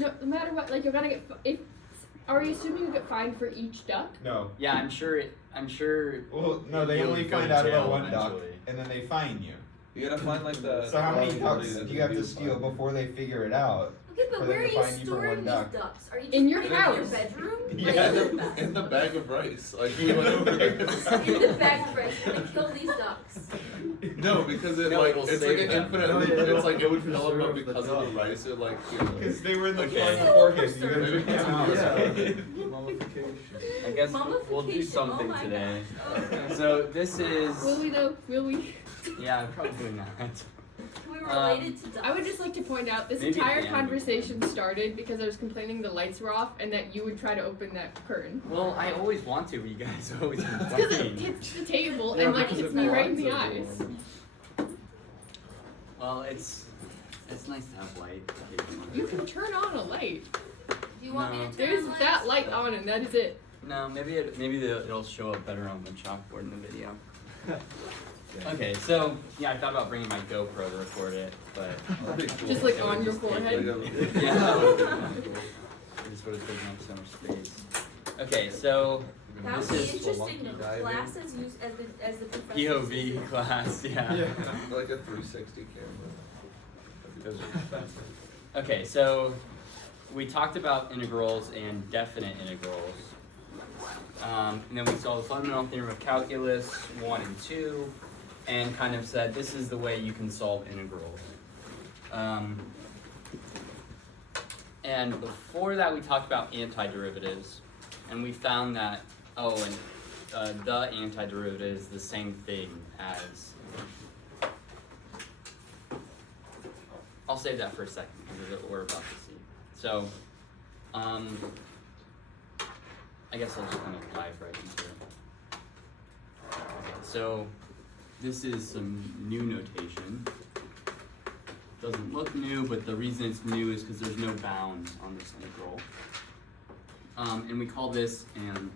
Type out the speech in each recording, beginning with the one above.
no matter what, like you're gonna get. Are you assuming you get fined for each duck? No. Yeah, I'm sure. Well, no, they you'll only go to find out jail about one duck, eventually. and then they fine you. You gotta find like the. So how many the ducks that do you have to do steal find. before they figure it out? Okay, but For where are them to you find you for storing one these duck. ducks? Are you just In your putting them house. in your bedroom? Yeah. Like, In the bag of rice. Like we In went the over. bag of in the bag of rice, you're gonna kill these ducks. No, because it No, like it'll it's save like an them. infinite No, loop. it'll It's like it would fill them up preserve the because of duck. the rice. It like Because they were in the Okay. farm beforehand. You gotta Yeah. drink them out. Yeah. Mummification. I guess we'll do Mummification, something oh my today. gosh. So this is. Will we though? Will we? Yeah, probably not. We were related to ducks. I would just like to point out this Maybe entire at the end. conversation started because I was complaining the lights were off and that you would try to open that curtain. Well, I always want to, but you guys always It's because it complain. hits the table Yeah, and like because hits it me right in blinds the eyes. everyone. Well, it's nice to have light occasionally. You can turn on a light. Do you want me No. to turn There's on that lights? light on and that is it. No, maybe it'll show up better on the chalkboard in the video. Okay, so yeah, I thought about bringing my GoPro to record it, but Just like on your forehead. yeah, that would be cool. This would have taken up so much space. Okay, so That would this be is interesting. monkey diving. Classes used as the professor. POV class, yeah. like a 360 camera. Those are expensive. Okay, so we talked about integrals and definite integrals. And then we saw the fundamental theorem of calculus 1 and 2, and kind of said this is the way you can solve integrals. And before that, we talked about antiderivatives, and we found that the antiderivative is the same thing as. I'll save that for a second because of what we're about to see. So, I guess I'll just kind of dive right into it. Okay, so this is some new notation. Doesn't look new, but the reason it's new is because there's no bounds on this integral. And we call this an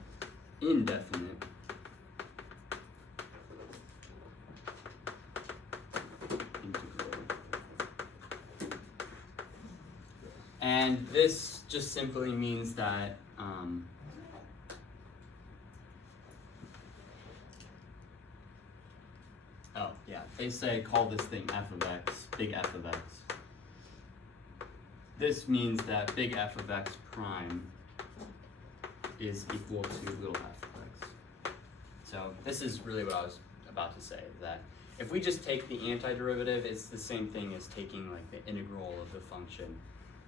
indefinite integral. And this just simply means that they say call this thing f of x, big F of x. This means that big F of x prime is equal to little f of x. So this is really what I was about to say, that if we just take the antiderivative, it's the same thing as taking like the integral of the function.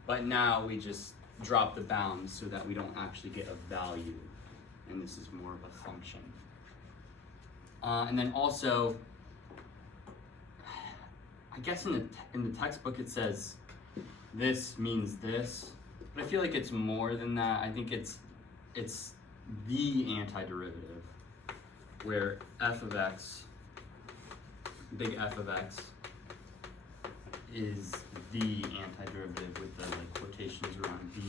But now we just drop the bounds so that we don't actually get a value, and this is more of a function. And then also, I guess in the textbook it says this means this, but I feel like it's more than that. I think it's the antiderivative, where f of x, big F of x, is the antiderivative with the like quotations around b.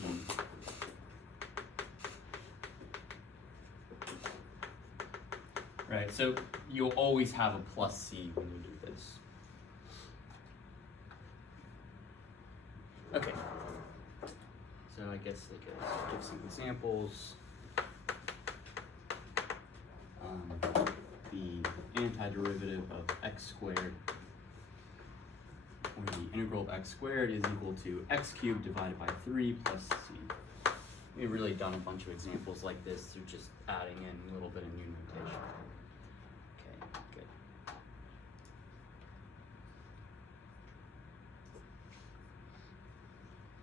Right, so you'll always have a plus c when you do this. Okay, so I guess give some examples. The antiderivative of x squared, or the integral of x squared, is equal to x cubed divided by 3 plus c. We've really done a bunch of examples like this through just adding in a little bit of new notation. Okay, good.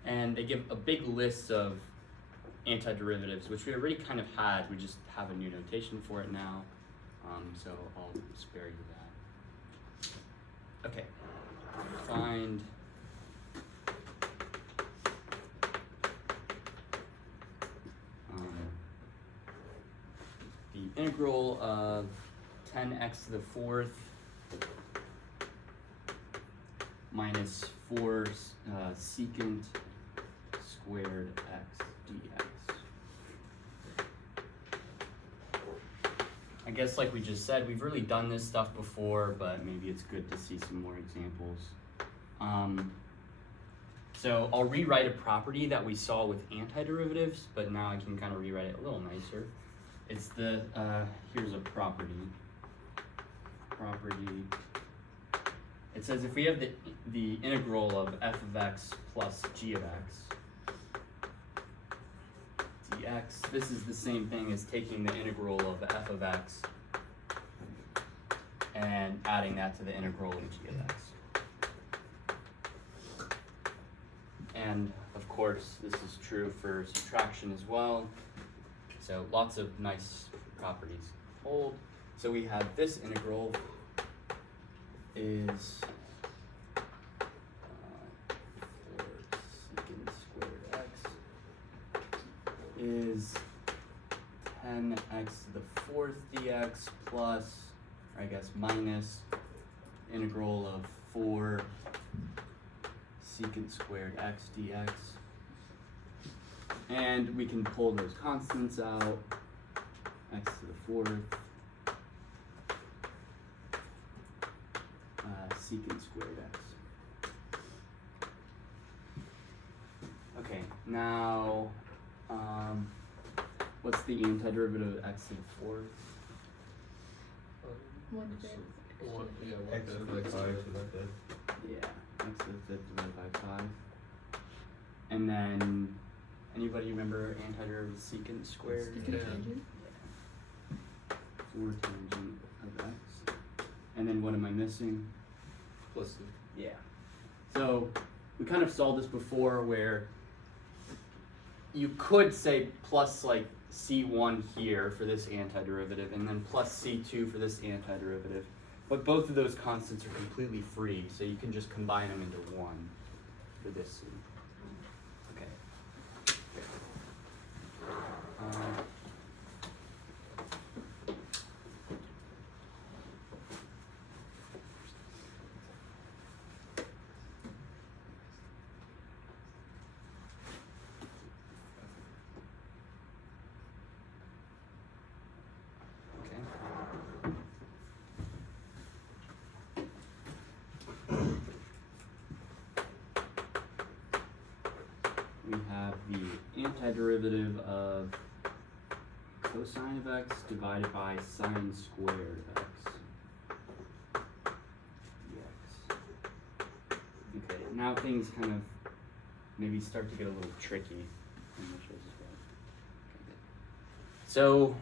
And they give a big list of antiderivatives, which we already kind of had. We just have a new notation for it now, so I'll spare you that. Okay, find the integral of 10x to the fourth minus 4 secant squared x dx. I guess like we just said, we've really done this stuff before, but maybe it's good to see some more examples. So I'll rewrite a property that we saw with antiderivatives, but now I can kind of rewrite it a little nicer. It's the, here's a property. It says if we have the integral of f of x plus g of x dx, this is the same thing as taking the integral of f of x and adding that to the integral of g of x. And of course, this is true for subtraction as well. So lots of nice properties hold. So we have this integral is 4 secant squared x is 10x to the 4th dx plus, or I guess minus, integral of 4 secant squared x dx. And we can pull those constants out, x to the 4th, secant squared x. Okay, now, what's the antiderivative of x to the 4th? 1/5. One, yeah, X to the 5 to the 5th. Yeah, x to the 5th divided by 5. And then, anybody remember antiderivative of secant squared? Secant Yeah. tangent. 4 tangent of x. And then what am I missing? plus Yeah. So we kind of saw this before where you could say plus like c1 here for this antiderivative and then plus c2 for this antiderivative. But both of those constants are completely free, so you can just combine them into one for this c. Okay. We have the antiderivative of cosine of x divided by sine squared of x dx. Okay, now things kind of maybe start to get a little tricky. So,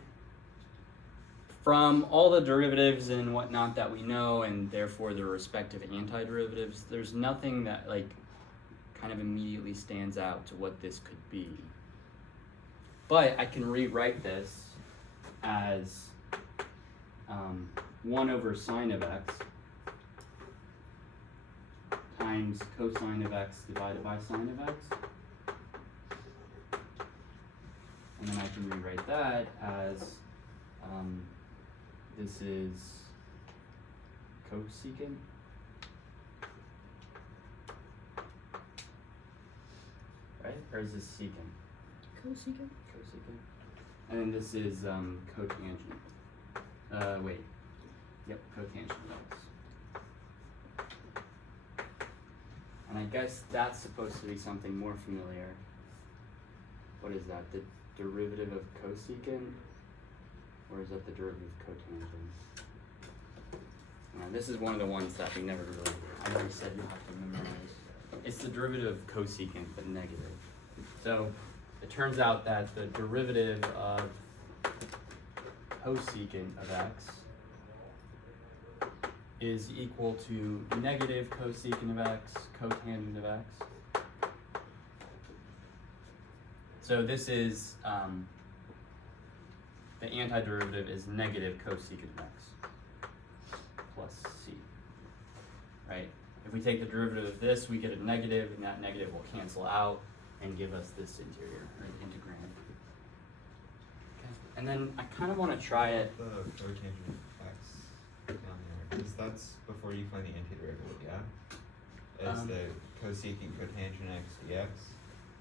from all the derivatives and whatnot that we know, and therefore the respective antiderivatives, there's nothing that like kind of immediately stands out to what this could be. But I can rewrite this as 1 over sine of x times cosine of x divided by sine of x. And then I can rewrite that as this is cosecant. Right? Or is this secant? Cosecant. Cosecant. And then this is cotangent. Wait. Yep, cotangent of x. And I guess that's supposed to be something more familiar. What is that? The derivative of cosecant? Or is that the derivative of cotangent? Now, this is one of the ones that we never really, I never said you have to memorize. It's the derivative of cosecant, but negative. So it turns out that the derivative of cosecant of x is equal to negative cosecant of x, cotangent of x. So this is, the antiderivative is negative cosecant of x plus c, right? If we take the derivative of this, we get a negative, and that negative will cancel out and give us this interior, or integrand. Okay. And then I kind of want to try it. The cotangent x down there, because that's before you find the antiderivative, yeah? As the cosecant cotangent x dx,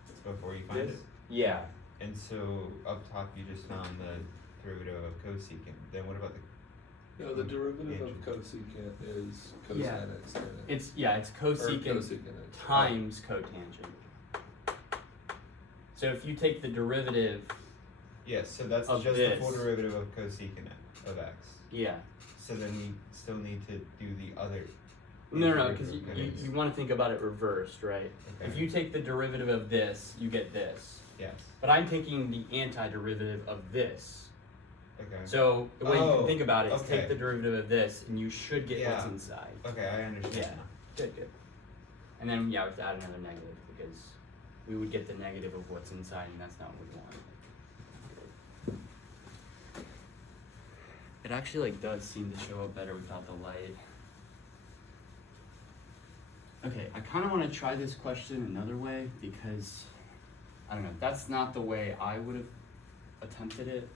it's before you find This? it? Yeah. And so up top you just found the derivative of cosecant. Then what about the No, the derivative of cosecant is Yeah. cosine x tan x. It's Or cosecant x. times cotangent. So if you take the derivative, Yes, so that's Of just this. the full derivative of cosecant of x. yeah. So then we still need to do the other. No, because derivative of you x. want to think about it reversed, right? Okay. If you take the derivative of this, you get this. Yes. But I'm taking the antiderivative of this. Okay. So the way you Oh, can think about it is okay. take the derivative of this, and you should get what's Yeah. inside. Okay, I understand Yeah. now. Good. And then we have to add another negative because we would get the negative of what's inside, and that's not what we want. It actually does seem to show up better without the light. Okay, I kind of want to try this question another way because I don't know. That's not the way I would have attempted it,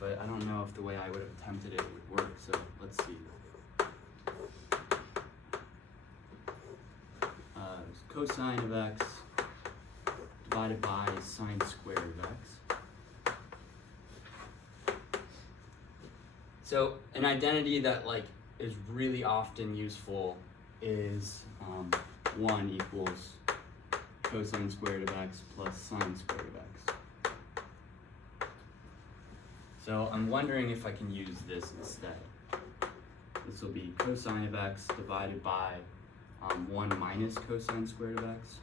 but I don't know if the way I would have attempted it would work. So let's see. Cosine of x divided by sine squared of x. So an identity that is really often useful is 1 equals cosine squared of x plus sine squared of x. So I'm wondering if I can use this instead. This will be cosine of x divided by 1 minus cosine squared of x.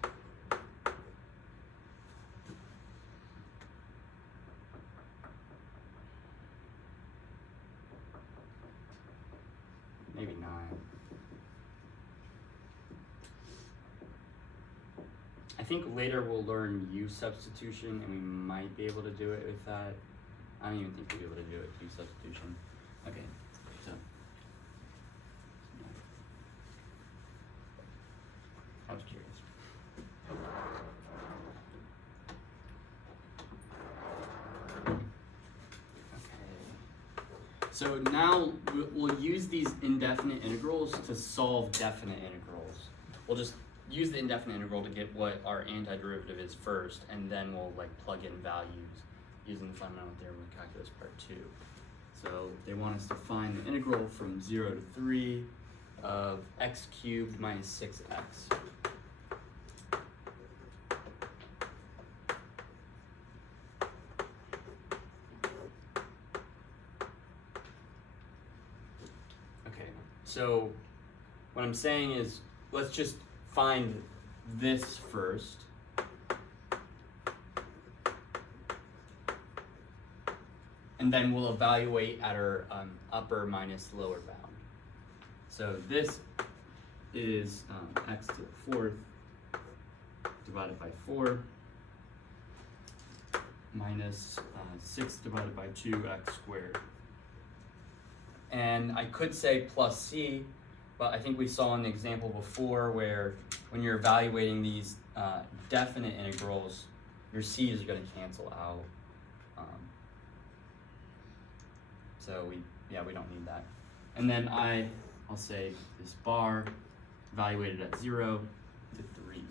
Maybe 9. I think later we'll learn u substitution and we might be able to do it with that. I don't even think we'll be able to do it with u substitution. Okay, so. I was curious. Okay. So now we'll use these indefinite integrals to solve definite integrals. We'll just use the indefinite integral to get what our antiderivative is first, and then we'll plug in values using the fundamental theorem of calculus part 2. So they want us to find the integral from 0 to 3 of x cubed minus 6x. Okay, so what I'm saying is let's just find this first. And then we'll evaluate at our upper minus lower bound. So this is x to the 4th divided by 4 minus 6 divided by 2x squared. And I could say plus c, but I think we saw an example before where when you're evaluating these definite integrals, your c's are going to cancel out. So we don't need that. And then I'll say this bar evaluated at 0 to 3.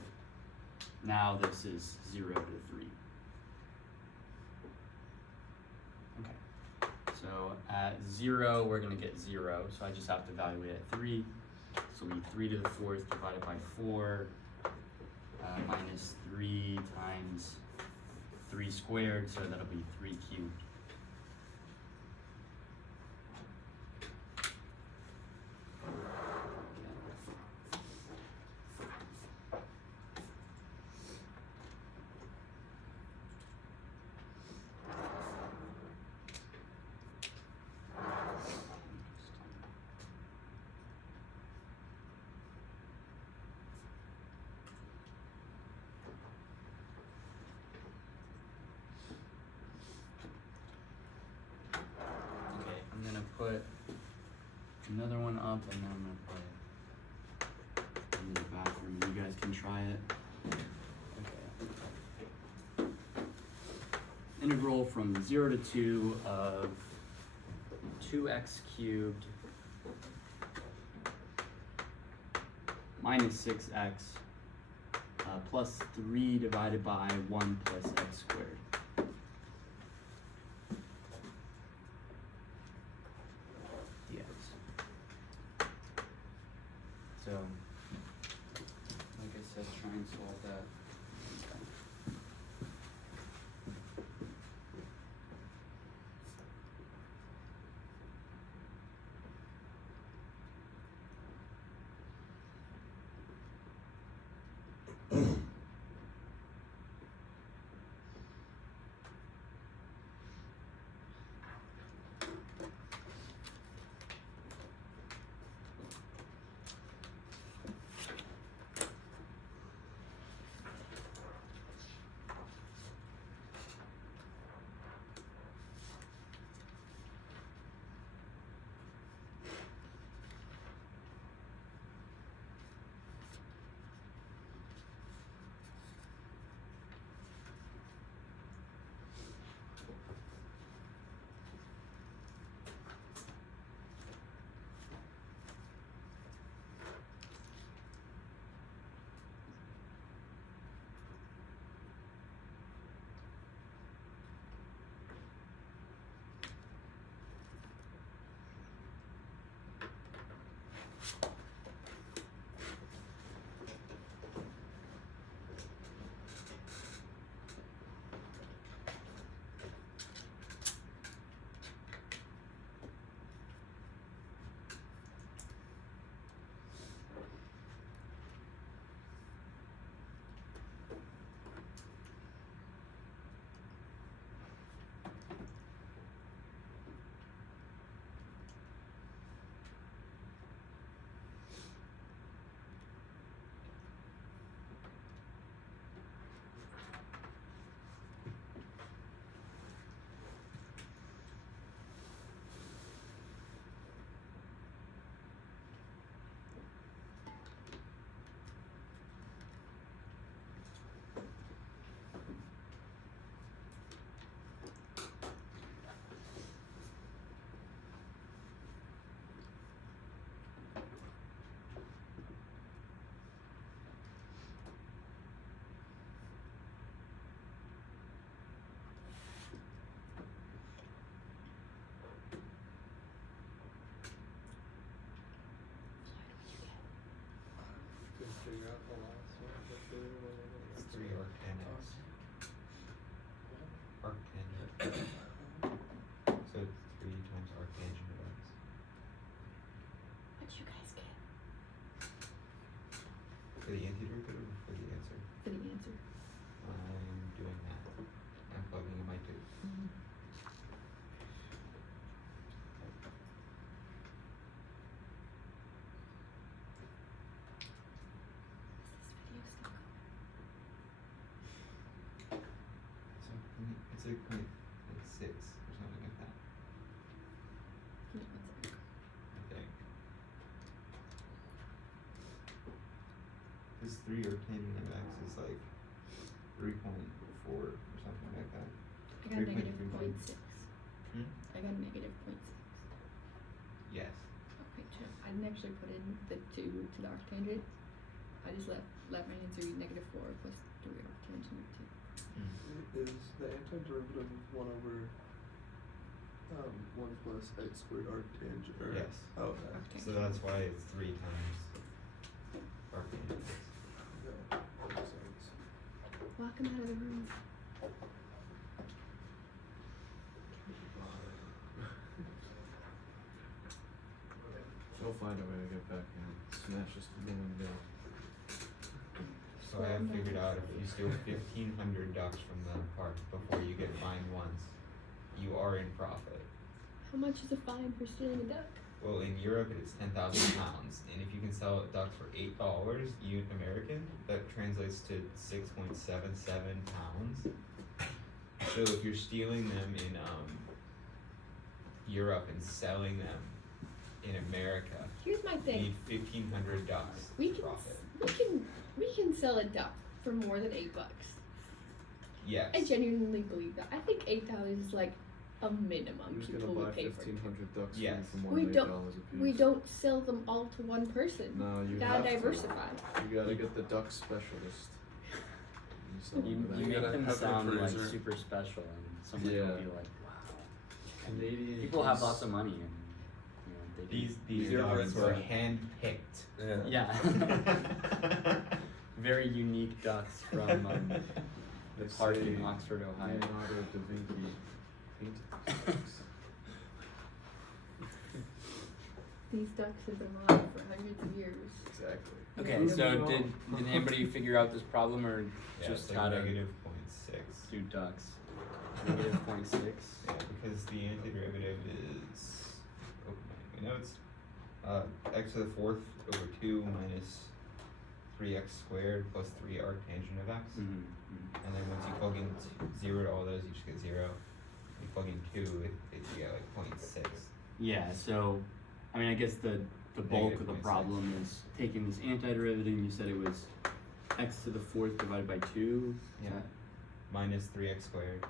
Now this is 0 to 3. Okay. So at 0, we're going to get 0. So I just have to evaluate at 3. So it'll be 3 to the 4th divided by 4 minus 3 times 3 squared. So that'll be 3 cubed. Put another one up, and then I'm gonna put it in the bathroom. You guys can try it. Okay. Integral from 0 to 2 of 2x cubed minus 6x plus 3 divided by 1 plus x squared. Yeah. It's like 0.6 or something like that. Give me 1 second. I think. This 3 arctangent of x is like 3.4 or something like that. I got negative 3.3. 0.6. Hmm? I got negative 0.6. Yes. Okay, chill. I didn't actually put in the 2 to the arctangent. I just let my answer be negative 4 plus 3 arctangent of 2. Is the antiderivative of 1 over 1 plus x squared arctangent? Or, Yes. Oh, okay. So that's why it's 3 times arctangent x. Okay, that makes sense. Lock him out of the room. She'll find a way to get back in. Smash us to the window. So I have figured out if you steal 1,500 ducks from the park before you get fined once, you are in profit. How much is a fine for stealing a duck? Well, in Europe it's 10,000 pounds, and if you can sell ducks for $8 American, that translates to 6.77 pounds. So if you're stealing them in Europe and selling them in America, Here's my you thing. need 1,500 ducks We to can profit. we can sell a duck for more than $8. Yes. I genuinely believe that. I think $8 is like a minimum Who's people gonna buy would pay for. 1,500 ducks for Yes. you for more We than don't- $8 a piece? We don't sell them all to one person. No, you gotta have to. diversify. You gotta get the duck specialist. You sell You, them for you that. make gotta them have an sound like appraiser. super special, and someone will Yeah. be like, "Wow." And Canadian people have geese. lots of money, and you know they do. These You're dogs right, were sir. hand-picked. Yeah. Very unique ducks from the They park say in Oxford, Ohio. Leonardo da Vinci painted these ducks. These ducks have been alive for hundreds of years. Exactly. Okay, Yeah. so did anybody figure out this problem, or Yeah, just it's how like to negative 0.6. do ducks? Negative 0.6. Yeah, because the antiderivative is, my notes, x to the 4th over 2 minus 3x squared plus 3 arctangent of x. Mm-hmm. And then once you plug in 0 to all those, you just get 0. You plug in 2, you get like 0.6. Yeah, so I mean, I guess the bulk of the Negative 0.6. problem is taking this antiderivative. You said it was x to the 4th divided by 2. Yeah. Minus 3x squared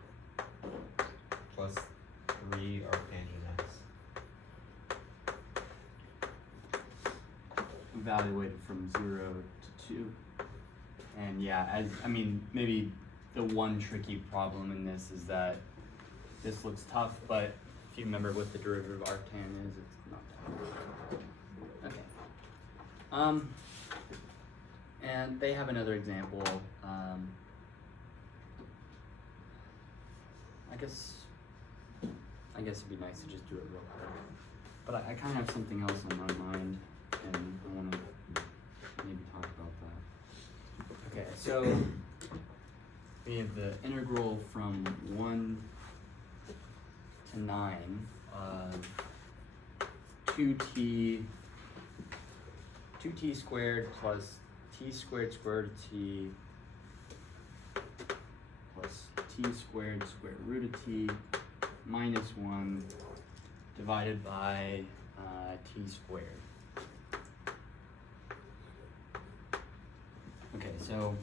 plus 3 arctangent x. Evaluated from 0 to 2. And yeah, as I mean, maybe the one tricky problem in this is that this looks tough, but if you remember what the derivative of arctan is, it's not that. Okay. And they have another example. I guess it'd be nice to just do it real quick. But I kind of have something else on my mind, and I want to maybe talk about that. Okay, so we have the integral from 1 to 9 of 2t squared plus t squared square root of t plus t squared square root of t minus 1 divided by t squared. Okay, so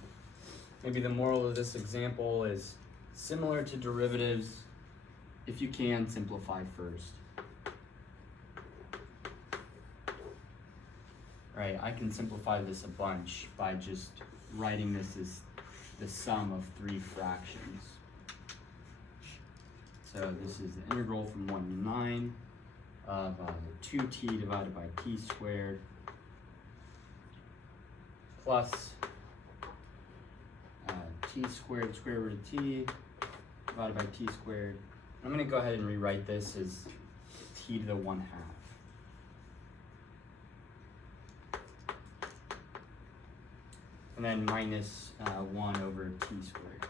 maybe the moral of this example is similar to derivatives. If you can, simplify first. Right, I can simplify this a bunch by just writing this as the sum of 3 fractions. So this is the integral from 1 to 9 of 2t divided by t squared plus t squared square root of t divided by t squared. I'm going to go ahead and rewrite this as t to the 1/2. And then minus 1 over t squared.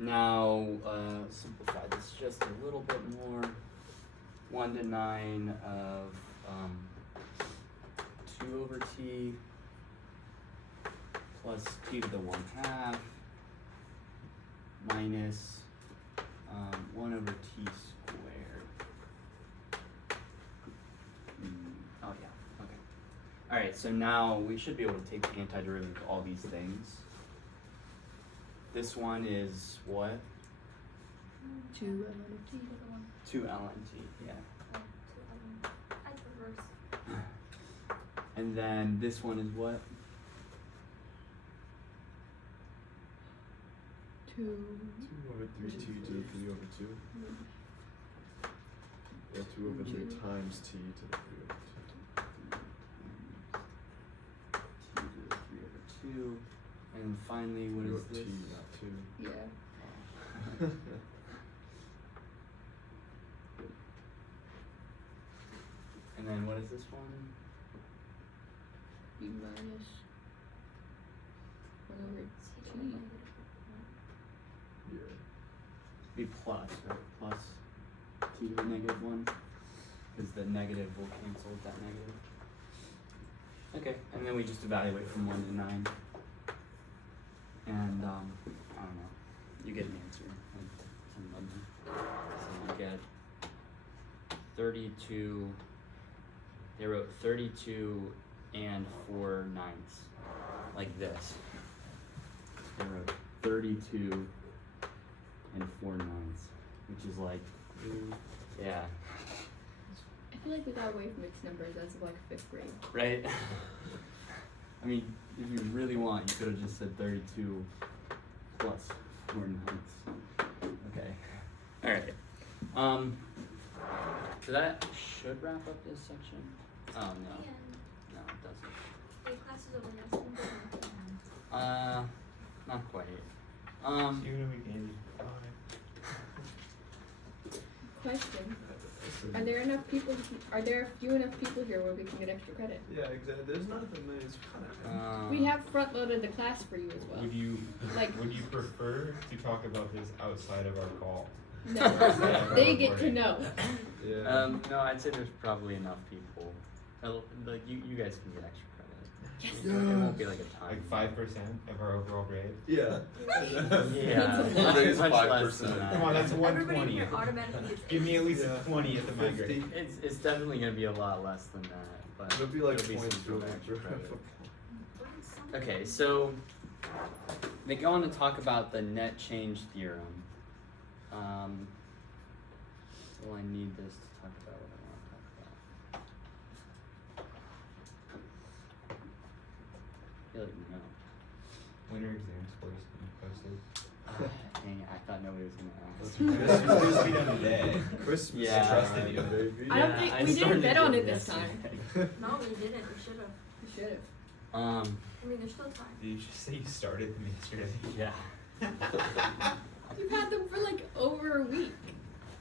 Now, simplify this just a little bit more. 1 to 9 of 2 over t plus t to the 1/2 minus 1 over t squared. Oh yeah, okay. Alright, so now we should be able to take the antiderivative of all these things. This one is what? 2 ln of t. 2 ln t, yeah. I reverse. And then this one is what? 2. 2 over 3 t to the 3 over 2. Yeah, 2 over 3 times t to the 3 over 2. T to the 3 over 2. And finally, what You is have this? t, not 2. Yeah. And then what is this one? B minus 1 over t. Yeah. Be plus, right? Plus t to the negative 1. Because the negative will cancel with that negative. Okay, and then we just evaluate from 1 to 9. And, I don't know. You get an answer. So you get 32. They wrote 32 and 4 ninths. Like this. They wrote 32 and 4 ninths. Which is like, yeah. I feel like we got away from mixed numbers as of like 5th grade. Right? I mean, if you really want, you could have just said 32 plus 4 ninths. Okay. Alright. So that should wrap up this section. Oh, no. No, it doesn't. The class is over now. Not quite. Even if we gave you 5. Question. Are there enough people, are there few enough people here where we can get extra credit? Yeah, exactly. There's not that many. It's kind of. We have front loaded the class for you as well. Would you Like- would you prefer to talk about this outside of our call? No, they get to know. Yeah. No, I'd say there's probably enough people. Like, you guys can get extra credit. Yes. It won't be like a ton. Like 5% of our overall grade? Yeah. Yeah, Raise much less 5%. than that. Come on, that's Everybody 1/20. here automatically gets Give me at least Yeah. a 20 at the my grade. It's definitely gonna be a lot less than that, but It'll be like it'll be points some for sort of extra credit. A. Okay, so they go on to talk about the net change theorem. Well, I need this to talk about what I want to talk about. I feel like you know. When are exam scores being posted? Dang it, I thought nobody was gonna ask. This was supposed to be done today. Christmas Yeah. Trusted you. baby. I don't think we didn't bet on it this time. No, we didn't. We should have. We should have. I mean, there's still time. Did you just say you started them yesterday? Yeah. You've had them for like over a week.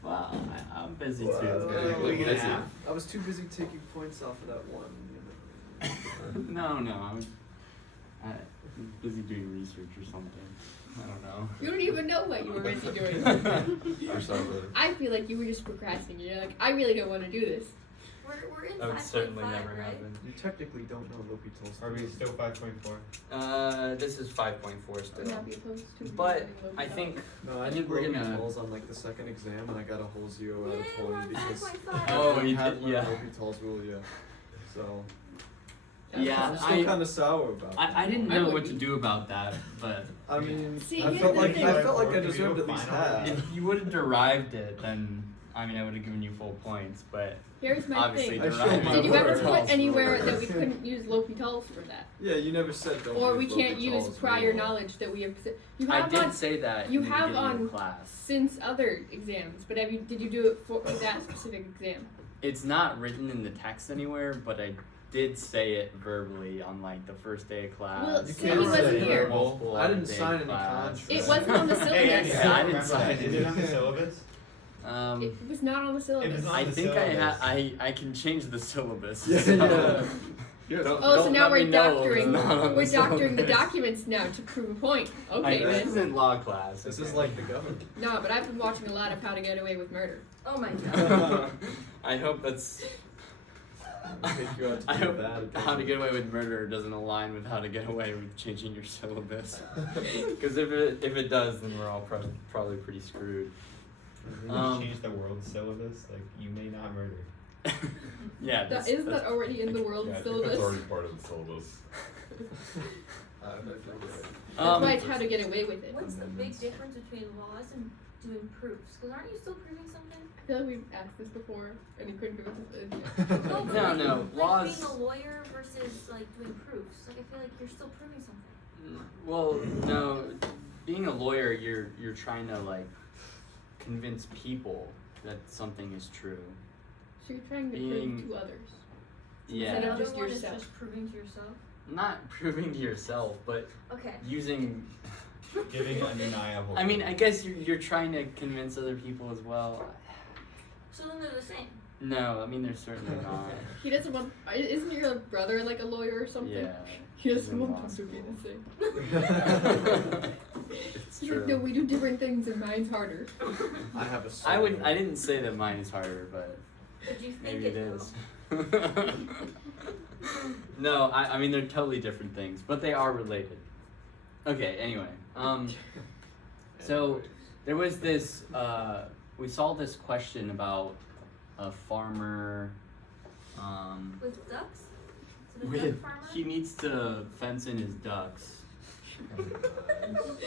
Well, I'm busy too. Well, week and a Busy. half. I was too busy taking points off of that one. No, I was busy doing research or something. I don't know. You don't even know what you were busy doing. Or something. I feel like you were just procrastinating. You're like, I really don't want to do this. We're in That would 5.5, certainly never right? happen. You technically don't know L'Hopital's. Are we still 5.4? This is 5.4 I would still. not be opposed to But doing I L'Hopital. think No, I think we're gonna- L'Hopital's on like the second exam, and I got a whole 0 out of Yay, we're 20 on because 5.5. Oh, you had did- learned yeah. L'Hopital's rule, yeah. So Yeah, I'm still kind of sour about it. I didn't I know would what be. to do about that, but I mean, See, I here's felt the like thing. I felt like I Can we do deserved a at least final? half. if you would have derived it, then I mean I would have given you full points. But Here's my obviously thing. I showed deriving. my Did you ever work. put anywhere that we couldn't use L'Hopital's for that? Yeah, you never said don't. Or we use can't use L'Hopital's prior rule. knowledge that we have. You I have did on say that you in the have beginning on of class. since other exams, but did you do it for that specific exam? It's not written in the text anywhere, but I did say it verbally on like the first day of class. Well, You see, can't he wasn't say here. multiple I didn't day sign any class. contract. It wasn't on the syllabus. Hey, Andy, Yeah, I didn't remember sign that. it. Is it on the syllabus? It was not on the syllabus. If it's on I the think syllabus. I can change the syllabus. Yeah, so- yeah. Yes. Don't- Oh, so don't now let we're me know doctoring. it's not on We're the doctoring the syllabus. documents now to prove a point. Okay, This then. isn't law class. This okay. is like the government. No, but I've been watching a lot of How to Get Away with Murder. Oh my god. I hope that's. I think you ought to I do hope that. How to Get Away with Murder doesn't align with How to Get Away with changing your syllabus. Because if it does, then we're all probably pretty screwed. They just changed the world syllabus. Like, you may not murder. Yeah. Isn't that already in the world Yeah, I think syllabus? that's already part of the syllabus. That's why it's How to Get Away with it. What's the big difference between laws and doing proofs? Because aren't you still proving something? I feel like we've asked this before, and you couldn't give us an No, but No, like, no, like laws- being a lawyer versus like doing proofs. Like I feel like you're still proving something. Well, no. Being a lawyer, you're trying to like convince people that something is true. So you're trying to Being- prove to others. Yeah. Instead The of other just one yourself. is just proving to yourself. Not proving to yourself, but Okay. using. Giving undeniable. I mean, I guess you're trying to convince other people as well. So then they're the same. No, I mean they're certainly not. He doesn't want. Isn't your brother like a lawyer or something? Yeah. He doesn't he's in want law them to be school. the same. It's He's like, true. no, we do different things, and mine's harder. I have a I didn't say that mine is harder, but But you think maybe it though. is. No, I mean they're totally different things, but they are related. Okay, anyway. So there was this we saw this question about a farmer With ducks? So the with duck farmer? he needs to fence in his ducks.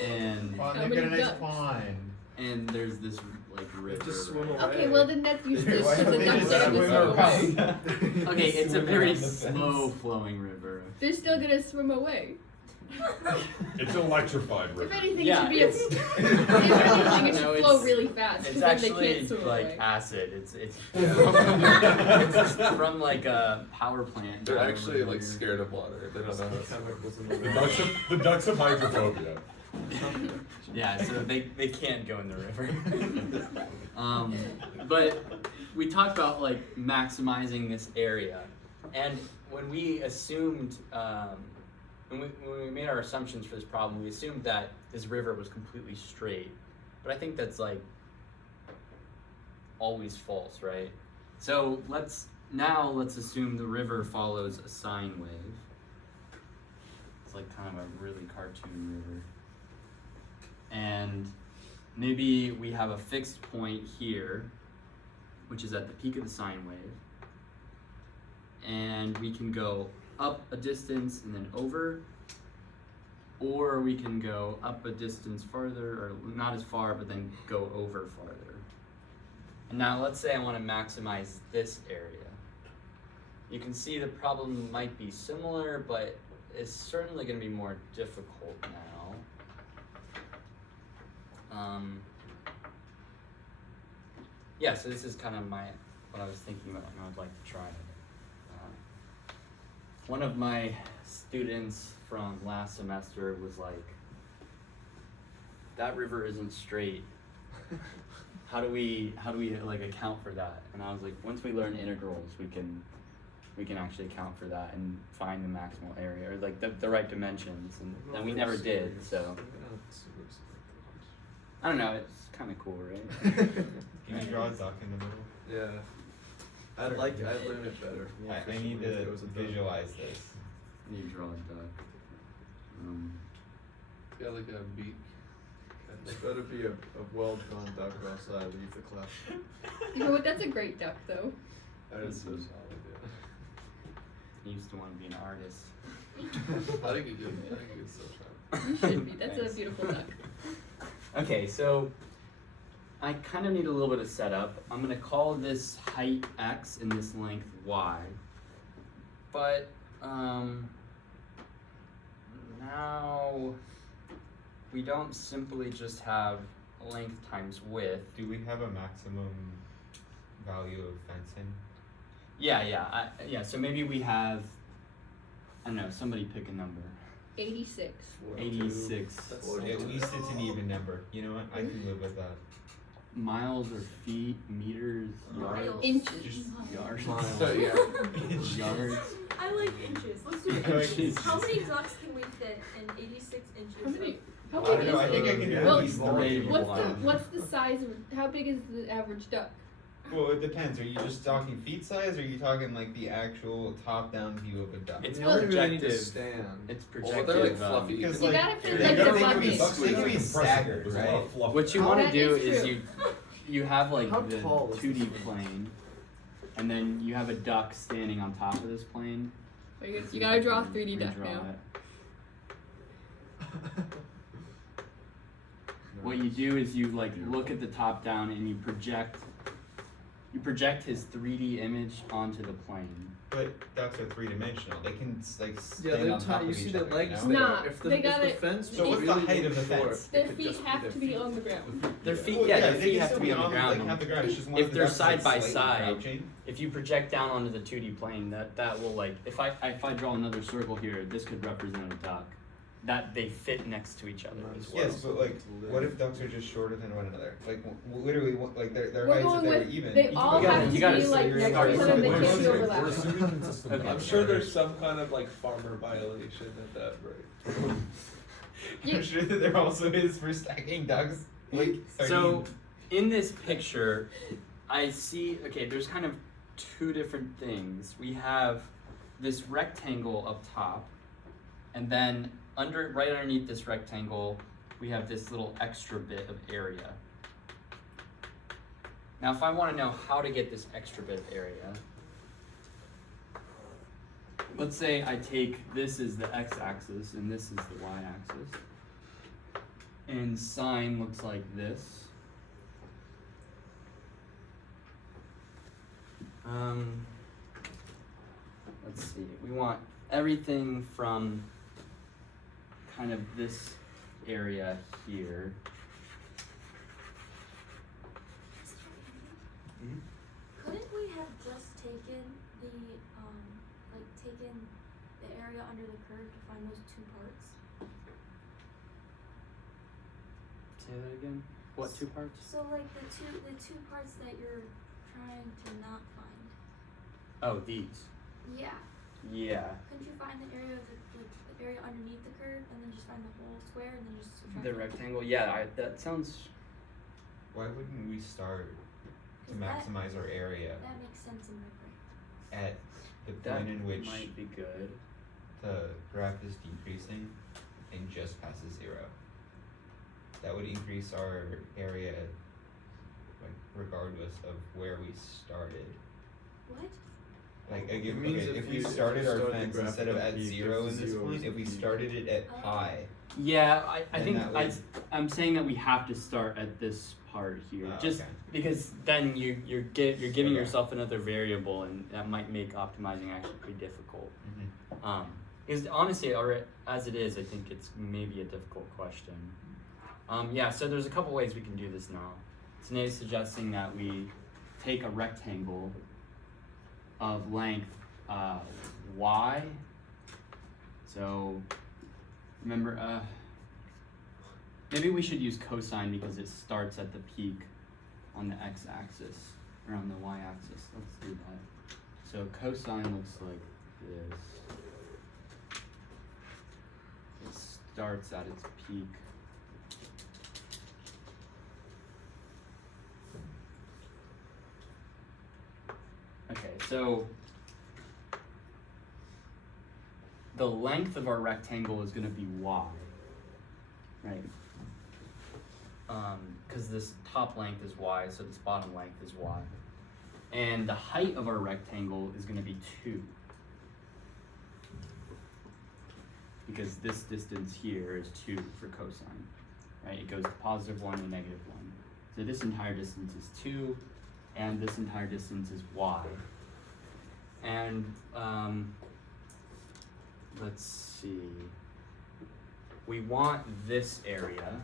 And Pond, How look at a many nice ducks? pond. and there's this like river. Just swim right? away. Okay, well then that's useless. Why So don't the they ducks just are swim gonna swim away. around? Okay, it's a Swim very around the fence. slow flowing river. They're still gonna swim away. It's an electrified If river. anything, Yeah, it should be it's- if anything, it No, should flow it's- really fast. It's Because then they actually can't swim like away. acid. It's it's from like a power plant. They're down actually over like here. scared of water. They don't know how to swim. Chemicals in The ducks have hydrophobia. Yeah, so they can't go in the river. But we talked about like maximizing this area, and when we assumed when we made our assumptions for this problem, we assumed that this river was completely straight, but I think that's like always false, right? So let's assume the river follows a sine wave. It's like kind of a really cartoon river. And maybe we have a fixed point here, which is at the peak of the sine wave. And we can go up a distance and then over, or we can go up a distance farther, or not as far, but then go over farther. And now let's say I want to maximize this area. You can see the problem might be similar, but it's certainly going to be more difficult now. Yeah, so this is kind of what I was thinking about and I would like to try. One of my students from last semester was like, that river isn't straight. How do we like account for that? And I was like, once we learn integrals, we can actually account for that and find the maximal area or like the right dimensions, and we never did. So I don't know. It's kind of cool, right? Can you draw a duck in the middle? Yeah. I'd learn it better. I need If to it was a duck. visualize this. You draw a duck. Yeah, like a beak. It's better be a well-drawn duck or else I leave the class. You know what? That's a great duck, though. That is so solid, I used to want to be an artist. I think you could. I think you could still try. You should be. That's Thanks. a beautiful duck. Okay, so I kind of need a little bit of setup. I'm gonna call this height x and this length y. But now we don't simply just have length times width. Do we have a maximum value of fencing? Yeah. So maybe we have, I don't know. Somebody pick a number. 86. 86. That's Or At least it's an even number. You know what? I can live with that. miles or feet, meters, yards, Miles. Inches. Just yards, So yeah. yards. I like inches. Let's do Inches. inches. How many ducks can we fit in 86 inches? How many? How I big don't know. I is think I it? can Yeah. do Well, at least three. three. What's the size of? How big is the average duck? Well, it depends. Are you just talking feet size, or are you talking like the actual top-down view of a duck? It's You only really need to projective. stand. It's Well, projective. they're like fluffy. Because You like gotta fit they like gotta the think they can be, bucket. they can be staggered, There's a lot right? of fluff. What you Oh, want to that do is is true. you have like How the tall is 2D this thing? plane, and then you have a duck standing on top of this plane. You gotta draw a 3D duck Redraw now. it. What you do is you like look at the top down and you project his 3D image onto the plane. But ducks are three-dimensional. They can like Yeah, stand they're on top tiny. You of see each their other. legs You know? there. Nah, If the, they if gotta- the fence So was what's the really, height of really the short, fence? it Their could feet just be have their to be feet. on the ground. Their feet, Well, yeah, their they feet can have still to be on the like, ground. have the ground. It's just one If of the they're ducks side that's by slightly side, crouching. If you project down onto the 2D plane, that will like if I draw another circle here, this could represent a duck. That they fit next to each other as well. Yes, but like, what if ducks are just shorter than one another? Like, literally, like their We're heights, if going they were with- even. they you all gotta- have to you gotta be like figure next out to each other. They something. can't be We're overlapping. assuming consistent Okay. I'm sure there's some kind of like farmer violation at that rate. I'm sure that there also is for stacking ducks. Like, So in this picture, I see there's kind of two different things. We have this rectangle up top, and then right underneath this rectangle, we have this little extra bit of area. Now, if I want to know how to get this extra bit of area, let's say I take this is the x-axis and this is the y-axis, and sine looks like this. Let's see. We want everything from kind of this area here. Couldn't we have just taken the area under the curve to find those two parts? Say that again. What two parts? So like the two parts that you're trying to not find. Oh, these. Yeah. Yeah. Couldn't you find the area of the area underneath the curve and then just find the whole square and then just subtract The it? rectangle. Yeah. That sounds. why wouldn't we start to 'Cause that- maximize our area That makes sense in my brain. at the That point in which might be good. the graph is decreasing and just passes 0? That would increase our area, like regardless of where we started. What? Like It if, means okay, if if we you started our started the fence graph instead of at at peak, 0 if in this 0 point, is if we the peak. started it at Oh. pi, Yeah, I Then think that would- I'm saying that we have to start at this part here, just okay. because then you're giving Okay. yourself another variable, and that might make optimizing actually pretty difficult. Mhm. Because honestly, or as it is, I think it's maybe a difficult question. Yeah, so there's a couple ways we can do this now. Tanae's suggesting that we take a rectangle of length y. So remember, maybe we should use cosine because it starts at the peak on the x-axis or on the y-axis. Let's do that. So cosine looks like this. It starts at its peak. Okay, so the length of our rectangle is going to be y, right? Because this top length is y, so this bottom length is y. And the height of our rectangle is going to be 2. Because this distance here is 2 for cosine, right? It goes to +1 and -1. So this entire distance is 2, and this entire distance is y. And let's see. We want this area,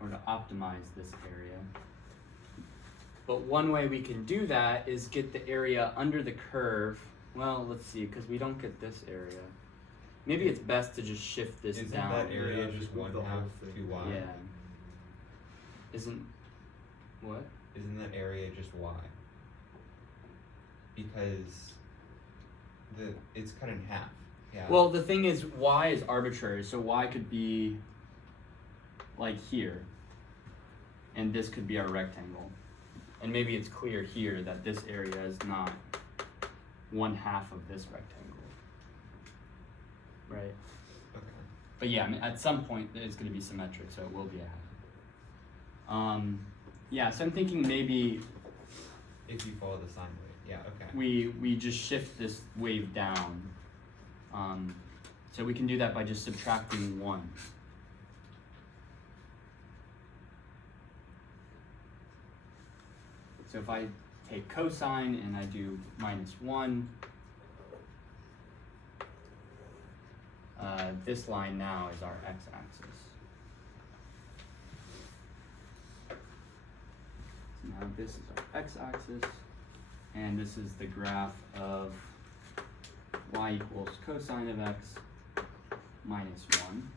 or to optimize this area. But one way we can do that is get the area under the curve. Well, let's see, because we don't get this area. maybe it's best to just shift this Isn't down. that area Yeah, just just move 1 the half whole thing. too wide? Yeah. Isn't what? Isn't that area just y? Because it's cut in half. Yeah. Well, the thing is, y is arbitrary, so y could be like here, and this could be our rectangle. And maybe it's clear here that this area is not 1/2 of this rectangle, right? Okay. But yeah, I mean, at some point it's going to be symmetric, so it will be a half. Yeah, so I'm thinking maybe If you follow the sine wave. Yeah. Okay. we just shift this wave down. So we can do that by just subtracting 1. So if I take cosine and I do -1, this line now is our x-axis. So now this is our x-axis, and this is the graph of y equals cosine of x minus 1.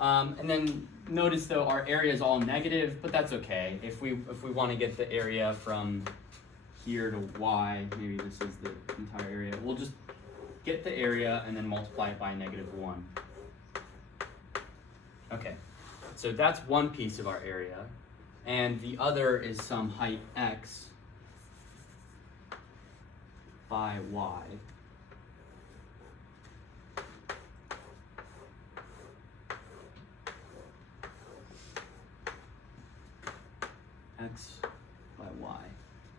And then notice though our area is all negative, but that's okay. If we want to get the area from here to y, maybe this is the entire area, we'll just get the area and then multiply it by -1. Okay, so that's one piece of our area, and the other is some height x by y. X by y.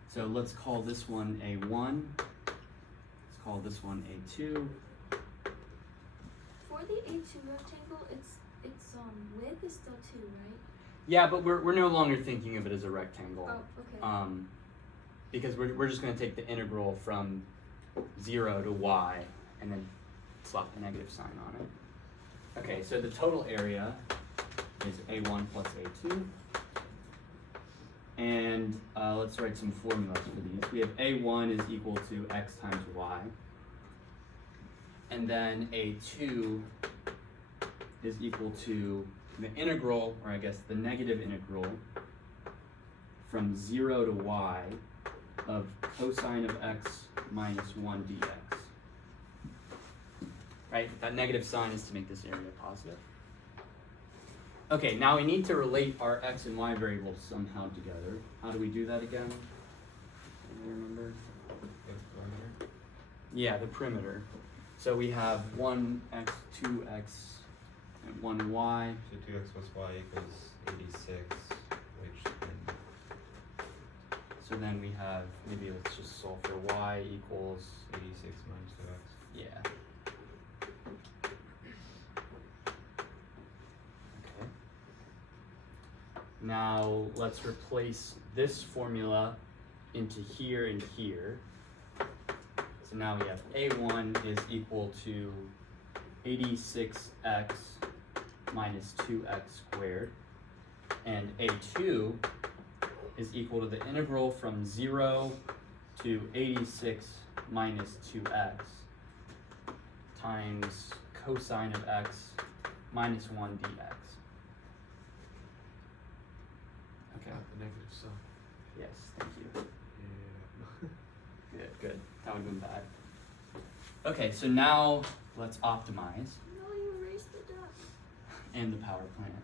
So let's call this one A1. Let's call this one A2. For the A2 rectangle, its width is still 2, right? Yeah, but we're no longer thinking of it as a rectangle. Oh, okay. Because we're just going to take the integral from 0 to y and then slap the negative sign on it. Okay, so the total area is A1 plus A2. And let's write some formulas for these. We have A1 is equal to x times y. And then A2 is equal to the integral, or I guess the negative integral, from 0 to y of cosine of x minus 1 dx. Right? That negative sign is to make this area positive. Okay, now we need to relate our x and y variables somehow together. How do we do that again? Can you remember? The perimeter. Yeah, the perimeter. So we have 1x, 2x, and 1y. So 2x plus y equals 86, which then So then we have, maybe let's just solve for y equals, 86 minus 2x. yeah. Okay. Now let's replace this formula into here and here. So now we have A1 is equal to 86x minus 2x squared, and A2 is equal to the integral from 0 to 86 minus 2x times cosine of x minus 1 dx. Okay, Got the negative sign. yes, thank you. Yeah. Good. That would have been bad. Okay, so now let's optimize. No, you erased the duck. And the power plant.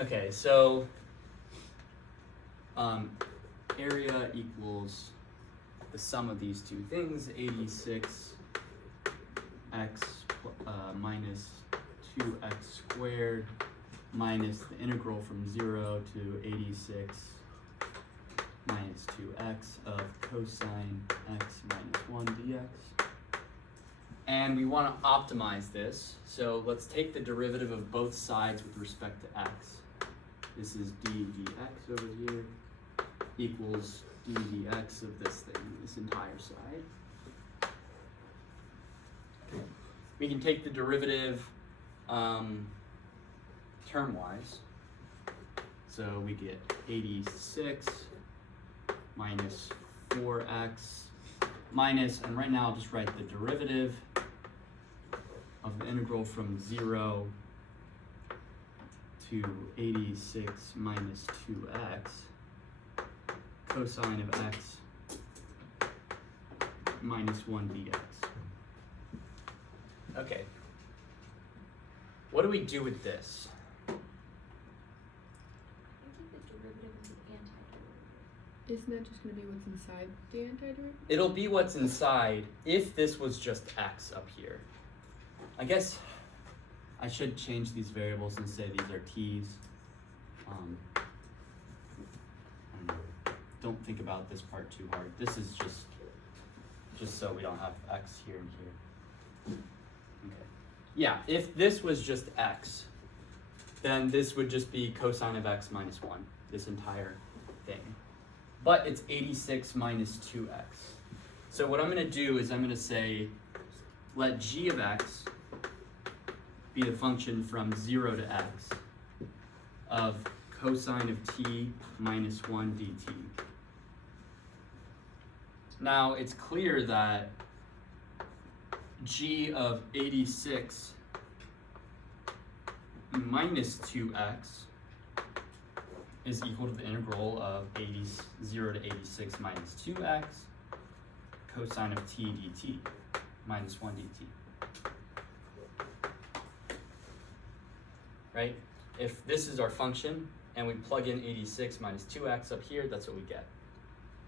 Okay, so area equals the sum of these two things, 86x minus 2x squared minus the integral from 0 to 86 minus 2x of cosine x minus 1 dx. And we want to optimize this, so let's take the derivative of both sides with respect to x. This is d dx over here equals d dx of this thing, this entire side. Okay. We can take the derivative term-wise. So we get 86 minus 4x minus, and right now I'll just write the derivative of the integral from 0 to 86 minus 2x cosine of x minus 1 dx. Okay. What do we do with this? I think the derivative is the antiderivative. Isn't that just gonna be what's inside the antiderivative? It'll be what's inside if this was just x up here. I guess I should change these variables and say these are t's. I don't know. Don't think about this part too hard. This is just so we don't have x here and here. Okay. Yeah, if this was just x, then this would just be cosine of x minus 1, this entire thing. But it's 86 minus 2x. So what I'm going to do is I'm going to say, let g of x be the function from 0 to x of cosine of t minus 1 dt. Now it's clear that g of 86 minus 2x is equal to the integral of 0 to 86 minus 2x cosine of t dt minus 1 dt. Right? If this is our function and we plug in 86 minus 2x up here, that's what we get.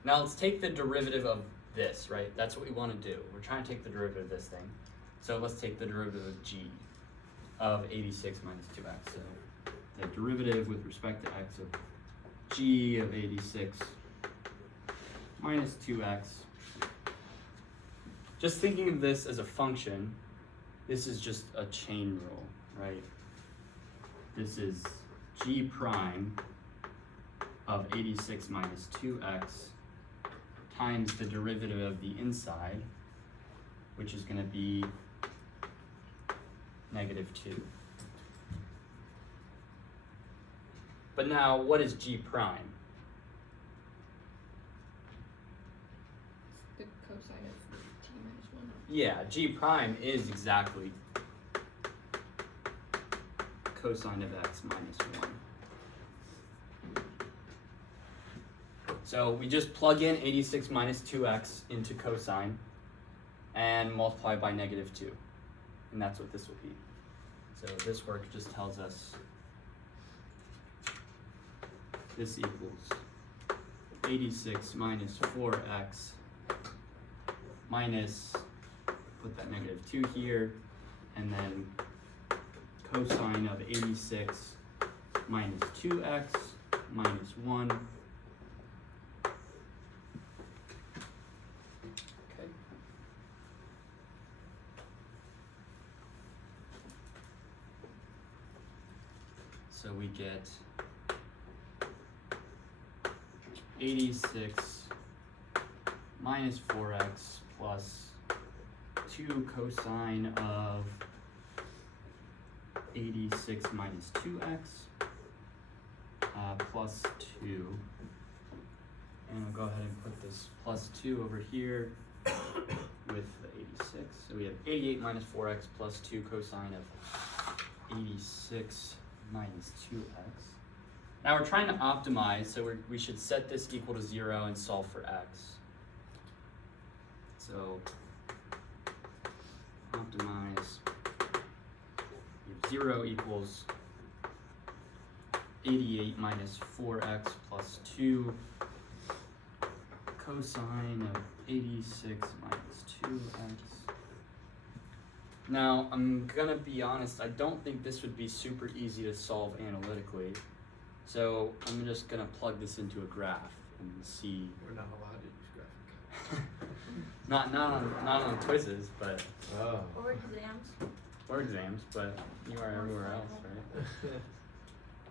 Now let's take the derivative of this, right? That's what we want to do. We're trying to take the derivative of this thing. So let's take the derivative of g of 86 minus 2x. So the derivative with respect to x of g of 86 minus 2x. Just thinking of this as a function, this is just a chain rule, right? This is g prime of 86 minus 2x times the derivative of the inside, which is going to be -2. But now, what is g prime? The cosine of t minus 1. Yeah, g prime is exactly cosine of x minus 1. So we just plug in 86 minus 2x into cosine and multiply by -2. And that's what this will be. So this work just tells us this equals 86 minus 4x minus, put that -2 here, and then cosine of 86 minus 2x minus 1. Okay. So we get 86 minus 4x plus 2 cosine of 86 minus 2x plus 2, and I'll go ahead and put this plus 2 over here with the 86. So we have 88 minus 4x plus 2 cosine of 86 minus 2x. Now we're trying to optimize, so we should set this equal to 0 and solve for x. So optimize. 0 equals 88 minus 4x plus 2 cosine of 86 minus 2x. Now, I'm gonna be honest, I don't think this would be super easy to solve analytically. So I'm just gonna plug this into a graph and see. We're not allowed to use graphic. not on quizzes, but Oh. Or exams. or exams, but you are everywhere else, right?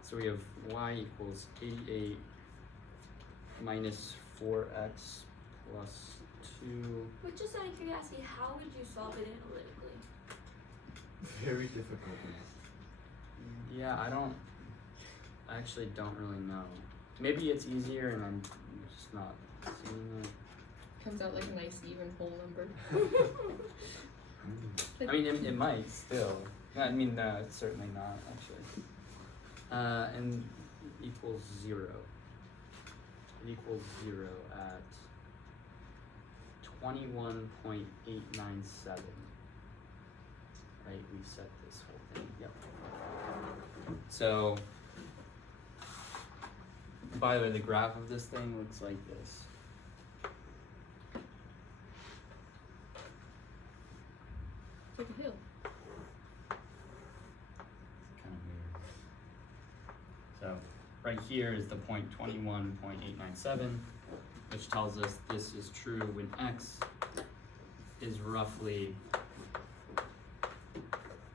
So we have y equals 88 minus 4x plus 2. But just out of curiosity, how would you solve it analytically? Very difficult. Yeah, I actually don't really know. Maybe it's easier and I'm just not seeing it. Comes out like a nice even whole number. I mean, it might still. I mean, no, it's certainly not actually. And equals 0. It equals 0 at 21.897. Right, we set this whole thing. Yep. So, by the way, the graph of this thing looks like this. It's like a hill. Kind of weird. So right here is the point 21.897, which tells us this is true when x is roughly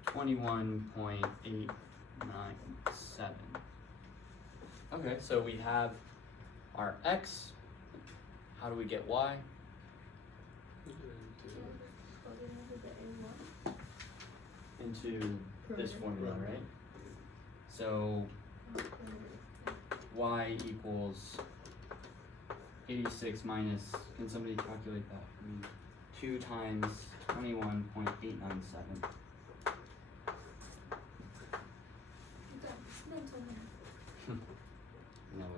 21.897. Okay, so we have our x. How do we get y? Into this formula, right? So y equals 86 minus, can somebody calculate that for me? 2 times 21.897. No way.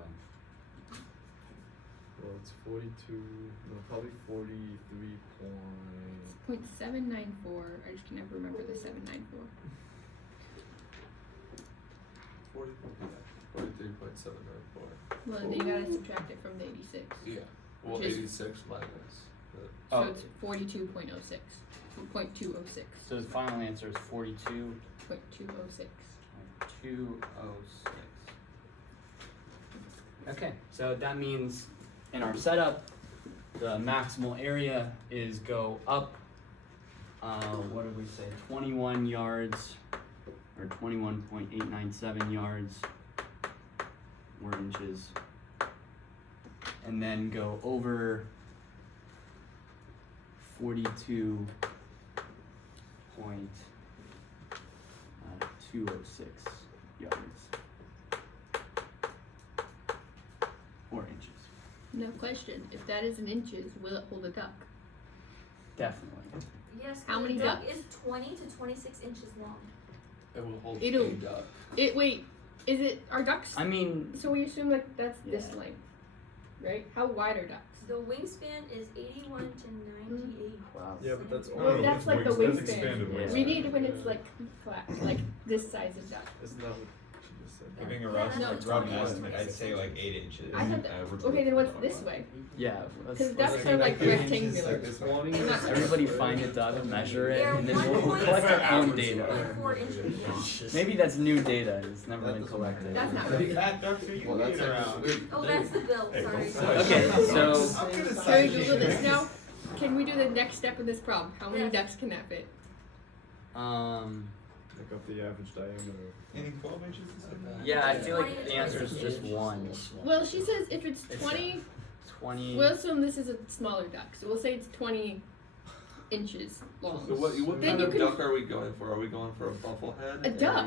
Well, it's 42. No, probably 43 point. 0.794. I just can never remember the 794. 43.794. Well, then you gotta subtract it from the 86. Yeah. Well, Which is- 86 minus. So Oh. it's 42.06. 0.206. So the final answer is 42.206. 0.206. Okay, so that means in our setup, the maximal area is go up, what did we say, 21 yards, or 21.897 yards, or inches, and then go over 42.206 yards, or inches. No question. If that is in inches, will it hold a duck? Definitely. Yes, How the many duck ducks? is 20 to 26 inches long. It will hold It'll- a duck. Wait, is it, are ducks, I mean, so we assume like that's this Yeah. length, right? How wide are ducks? The wingspan is 81 to 98. wow. Yeah, but that's Well, only. that's like the That's wingspan. expanded Yeah. wingspan. We need when it's like flat, like this size of duck. Isn't that what she just said? Giving a Yeah, rough, no, like, it's rough 20. estimate, I'd say like 8 inches. I thought that, okay, then what's this way? Yeah, let's, Because ducks let's are like like rectangular. like this one. everybody find a duck, measure it, They're and then we'll 1.6 collect our own to data. 4 inches long. Maybe that's new data, it's never That been doesn't collected. That's not What right. fat ducks are you Well, that's eating actually around? weird. Oh, that's the bill. Hey, Sorry. don't Okay, so I'm gonna Can we cite Google this you. now? Can we do the next step of this problem? How many Yes. ducks can that fit? Look up the average diameter. Any 12 inches and stuff? yeah, I feel 20 like to the answer is 26 just one. Well, she says if it's It's 20, 20. we'll assume this is a smaller duck. So we'll say it's 20 inches long. So what Then kind you of can- duck are we going for? Are we going for a bufflehead? A duck.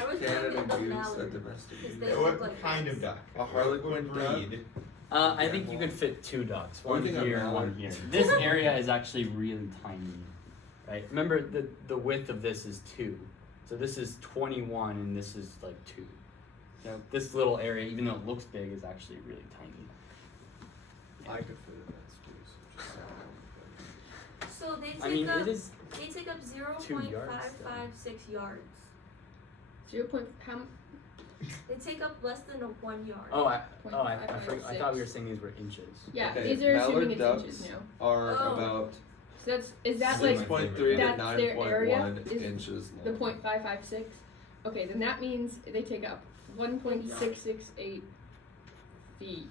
I was Canada thinking the goose, a mallard. domestic Because goose. they Yeah, look what like kind ducks. of duck? A harlequin What duck? breed? I think you could fit 2 ducks, What one do you think here of and one mallard? here. This area is actually really tiny, right? Remember the width of this is 2. So this is 21 and this is like 2. So this little area, even though it looks big, is actually really tiny. I could fit in that space. Just So they take I mean, up it is. they take up 2 yards, 0.556 yards. 0. How? They take up less than 1 yard. I 0.556. thought we were saying these were inches. Yeah, Okay, these are assuming mallard it's ducks inches now. are Oh. about So is that Six like point- 6.3 to That's their area? 9.1 Is inches long. the 0.556? Okay, then that means they take up 1.668 feet,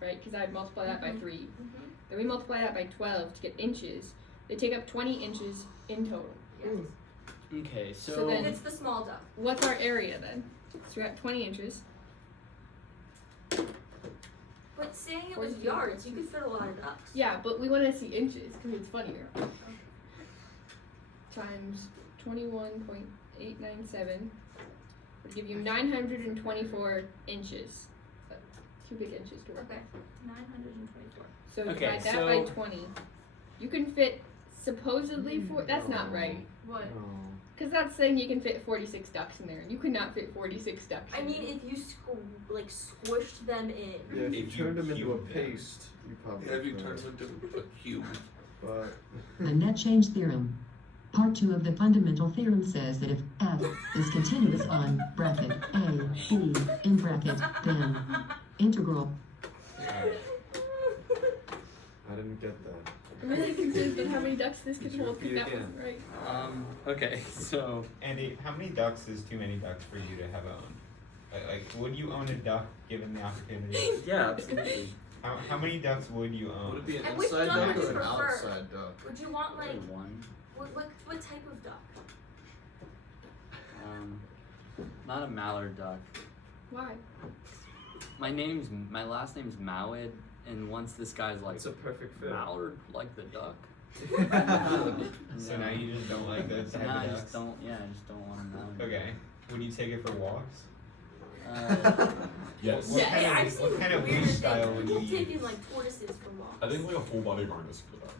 right? Because I'd multiply that by 3. Mm-hmm. Then we multiply that by 12 to get inches. They take up 20 inches in total. Yes. Okay, so, So then- It's the small duck. What's our area then? So we're at 20 inches. But saying it was 42. yards, you could fit a lot of ducks. Yeah, but we want to see inches because it's funnier. Times 21.897 would give you 924 inches. Cubic inches to work Okay. with. 924. So Okay, divide that by so- 20. You can fit supposedly that's not right. What? No. Because that's saying you can fit 46 ducks in there, and you could not fit 46 ducks. I in mean, there. if you squished them in. Yeah, if you If you turned them into a cube them. paste, you probably Yeah, if you could. turn them into a cube. But The net change theorem. Part 2 of the fundamental theorem says that if f is continuous on bracket a, b, in bracket, then integral. I didn't get that. I'm really confused with how many ducks this could Could you hold, because repeat that again? wasn't right. Okay, so Andy, how many ducks is too many ducks for you to have owned? Like, would you own a duck given the opportunity? yeah, absolutely. How many ducks would you own? Would it be an And which inside duck duck would or you an prefer? outside duck? Would you want like Only one. what type of duck? Not a mallard duck. Why? My last name's Mallard, and once this guy's like It's a perfect fit. Mallard, like the duck. So now you just don't like those type No, I of just ducks? don't. Yeah, I just don't want a mallard. Okay. Would you take it for walks? Yes. What Yeah, kind I've of seen what kind of weird leash things. style would you People use? taking like tortoises for walks. I think like a full body harness for that.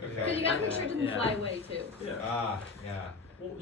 Because you Okay. gotta make sure it doesn't Yeah. fly away, too. Yeah. Ah, yeah. Well,